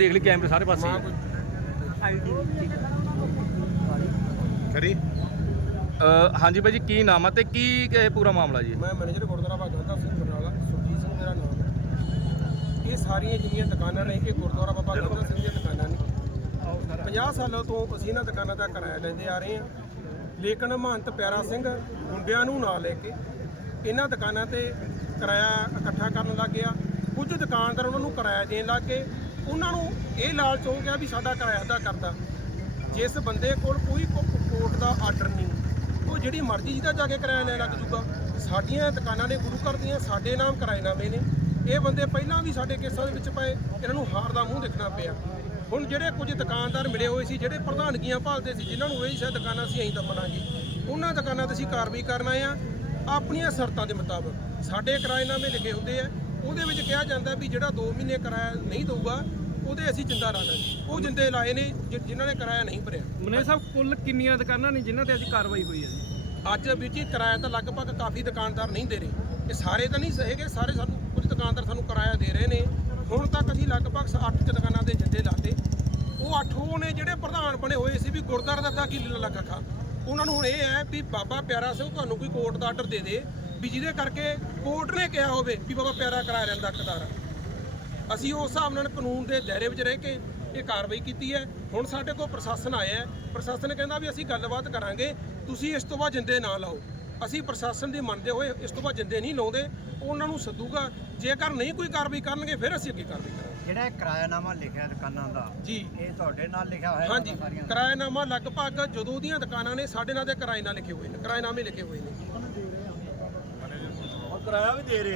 ਦੇਖ ਲਈ ਕੈਮਰੇ ਸਾਰੇ ਪਾਸੇ ਖਰੀ। ਅ, ਹਾਂਜੀ ਬਾਈ ਜੀ ਕੀ ਨਾਮ ਆ ਤੇ ਕੀ ਇਹ ਪੂਰਾ ਮਾਮਲਾ ਜੀ? ਮੈਂ ਮੈਨੇਜਰ ਗੁਰਦੁਆਰਾ ਬਾਬਾ ਸਿੰਘ ਬਰਨਾਲਾ ਸੁਰਜੀਤ ਸਿੰਘ ਮੇਰਾ ਨਾਮ ਹੈ। ਇਹ ਸਾਰੀਆਂ ਜਿੰਨੀਆਂ ਦੁਕਾਨਾਂ ਨੇ ਇਹ ਗੁਰਦੁਆਰਾ ਬਾਬਾ ਗੰਦਾ ਸਿੰਘ ਦੀਆਂ ਦੁਕਾਨਾਂ ਨੇ। 50 ਸਾਲਾਂ ਤੋਂ ਅਸੀਂ ਇਹਨਾਂ ਦੁਕਾਨਾਂ ਦਾ ਕਿਰਾਇਆ ਲੈਂਦੇ ਆ ਰਹੇ ਹਾਂ। ਲੇਕਿਨ ਮਹੰਤ ਪਿਆਰਾ ਸਿੰਘ ਮੁੰਡਿਆਂ ਨੂੰ ਨਾਲ ਲੈ ਕੇ ਇਹਨਾਂ ਦੁਕਾਨਾਂ ਤੇ ਕਿਰਾਇਆ ਇਕੱਠਾ ਕਰਨ ਲੱਗ ਗਿਆ। ਕੁਝ ਦੁਕਾਨਦਾਰ ਉਹਨਾਂ ਨੂੰ ਕਿਰਾਇਆ ਦੇਣ ਲੱਗ ਗਏ। ਉਹਨਾਂ ਨੂੰ ਇਹ ਲਾਲਚ ਹੋ ਗਿਆ ਵੀ ਸਾਡਾ ਕਿਰਾਇਆ ਅਦਾ ਕਰਦਾ ਜਿਸ ਬੰਦੇ ਕੋਲ ਕੋਈ ਕੋ- ਕੋਰਟ ਦਾ ਆਰਡਰ ਨਹੀਂ, ਉਹ ਜਿਹੜੀ ਮਰਜ਼ੀ ਜਿਹਦਾ ਜਾ ਕੇ ਕਿਰਾਇਆ ਲੈਣ ਲੱਗ ਜੂਗਾ। ਸਾਡੀਆਂ ਦੁਕਾਨਾਂ ਨੇ ਗੁਰੂ ਘਰ ਦੀਆਂ, ਸਾਡੇ ਨਾਮ ਕਿਰਾਏਨਾਮੇ ਨੇ। ਇਹ ਬੰਦੇ ਪਹਿਲਾਂ ਵੀ ਸਾਡੇ ਕੇਸਾਂ ਦੇ ਵਿੱਚ ਪਏ, ਇਹਨਾਂ ਨੂੰ ਹਾਰ ਦਾ ਮੂੰਹ ਦੇਖਣਾ ਪਿਆ। ਹੁਣ ਜਿਹੜੇ ਕੁਝ ਦੁਕਾਨਦਾਰ ਮਿਲੇ ਹੋਏ ਸੀ, ਜਿਹੜੇ ਪ੍ਰਧਾਨਗੀਆਂ ਭਾਲਦੇ ਸੀ, ਜਿਨ੍ਹਾਂ ਨੂੰ ਇਹ ਸ਼ਾਇਦ ਦੁਕਾਨਾਂ ਸੀ ਅਸੀਂ ਦਮਨਾਂਗੇ ਉਹਨਾਂ ਦੁਕਾਨਾਂ ਤੇ ਅਸੀਂ ਕਾਰਵਾਈ ਕਰਨ ਆਏ ਆ ਆਪਣੀਆਂ ਸ਼ਰਤਾਂ ਦੇ ਮੁਤਾਬਕ। ਸਾਡੇ ਕਿਰਾਏਨਾਮੇ ਲਿਖੇ ਹੁੰਦੇ ਆ ਉਹਦੇ ਵਿੱਚ ਕਿਹਾ ਜਾਂਦਾ ਵੀ ਜਿਹੜਾ 2 ਮਹੀਨੇ ਕਿਰਾਇਆ ਨਹੀਂ ਦਊਗਾ ਉਹਦੇ ਅਸੀਂ ਜਿੰਦਾ ਦਾਂਗੇ। ਉਹ ਜਿੰਦੇ ਲਾਏ ਨੇ ਜਿ- ਜਿਨ੍ਹਾਂ ਨੇ ਕਿਰਾਇਆ ਨਹੀਂ ਭਰਿਆ। ਮਨੇ ਸਾਹਿਬ ਕੁੱਲ ਕਿੰਨੀਆਂ ਦੁਕਾਨਾਂ ਨੇ ਜਿਨ੍ਹਾਂ ਤੇ ਅੱਜ ਕਾਰਵਾਈ ਹੋਈ ਹੈ ਜੀ? ਅੱਜ ਵੀਰ ਜੀ ਕਿਰਾਇਆ ਤਾਂ ਲਗਭਗ ਕਾਫੀ ਦੁਕਾਨਦਾਰ ਨਹੀਂ ਦੇ ਰਹੇ। ਇਹ ਸਾਰੇ ਤਾਂ ਨਹੀਂ ਹੈਗੇ ਸਾਰੇ ਸਾਨੂੰ ਕੁਝ ਦੁਕਾਨਦਾਰ ਸਾਨੂੰ ਕਿਰਾਇਆ ਦੇ ਰਹੇ ਨੇ। ਹੁਣ ਤੱਕ ਅਸੀਂ ਲਗਭਗ 8 ਦੁਕਾਨਾਂ ਦੇ ਜਿੰਦੇ ਲਾਤੇ। ਉਹ ਅੱਠ ਉਹ ਨੇ ਜਿਹੜੇ ਪ੍ਰਧਾਨ ਬਣੇ ਹੋਏ ਸੀ ਵੀ ਗੁਰਦੁਆਰਾ ਦਾ ਕੀ ਲੱਗਾ ਖਾ ਉਹਨਾਂ ਨੂੰ ਹੁਣ ਇਹ ਹੈ ਵੀ ਬਾਬਾ ਪਿਆਰਾ ਸਿੰਘ ਤੁਹਾਨੂੰ ਕੋਈ ਕੋਰਟ ਦਾ ਆਰਡਰ ਦੇ ਦੇ। ਵੀ ਜਿਹਦੇ ਕਰਕੇ ਕੋਰਟ ਨੇ ਕਿਹਾ ਹੋਵੇ ਵੀ ਬਾਬਾ ਪਿਆਰਾ ਕਿਰਾਇਆ ਹੱਕਦਾਰ ਆ। ਅਸੀਂ ਉਸ ਹਿਸਾਬ ਨਾਲ ਕਾਨੂੰਨ ਦੇ ਦਾਇਰੇ ਵਿੱਚ ਰਹਿ ਕੇ ਇਹ ਕਾਰਵਾਈ ਕੀਤੀ ਹੈ। ਹੁਣ ਸਾਡੇ ਕੋਲ ਪ੍ਰਸ਼ਾਸਨ ਆਇਆ ਹੈ। ਪ੍ਰਸ਼ਾਸਨ ਕਹਿੰਦਾ ਵੀ ਅਸੀਂ ਗੱਲਬਾਤ ਕਰਾਂਗੇ। ਤੁਸੀਂ ਇਸ ਤੋਂ ਬਾਅਦ ਜਿੰਦੇ ਨਾ ਲਾਓ। ਅਸੀਂ ਪ੍ਰਸ਼ਾਸਨ ਦੀ ਮੰਨਦੇ ਹੋਏ ਇਸ ਤੋਂ ਬਾਅਦ ਜਿੰਦੇ ਨਹੀਂ ਲਾਉਂਦੇ। ਉਹਨਾਂ ਨੂੰ ਸੱਦੂਗਾ। ਜੇਕਰ ਨਹੀਂ ਕੋਈ ਕਾਰਵਾਈ ਕਰਨਗੇ ਫਿਰ ਅਸੀਂ ਅੱਗੇ ਕਾਰਵਾਈ ਕਰਾਂਗੇ। ਜਿਹੜਾ ਕਿਰਾਇਆਨਾਮਾ ਲਿਖਿਆ ਦੁਕਾਨਾਂ ਦਾ ਜੀ। ਇਹ ਤੁਹਾਡੇ ਨਾਲ ਲਿਖਿਆ ਹੋਇਆ ਹਾਂਜੀ? ਕਿਰਾਏਨਾਮਾ ਲਗਭਗ ਜਦੋਂ ਦੀਆਂ ਦੁਕਾਨਾਂ ਨੇ ਸਾਡੇ ਨਾਲ ਦੇ ਕਿਰਾਏ ਨਾਲ ਲਿਖੇ ਹੋਏ ਨੇ। ਕਿਰਾਏਨਾਮੇ ਲਿਖੇ ਹੋਏ ਨੇ। ਕਿਰਾਇਆ ਵੀ ਦੇ ਰਿਹਾ।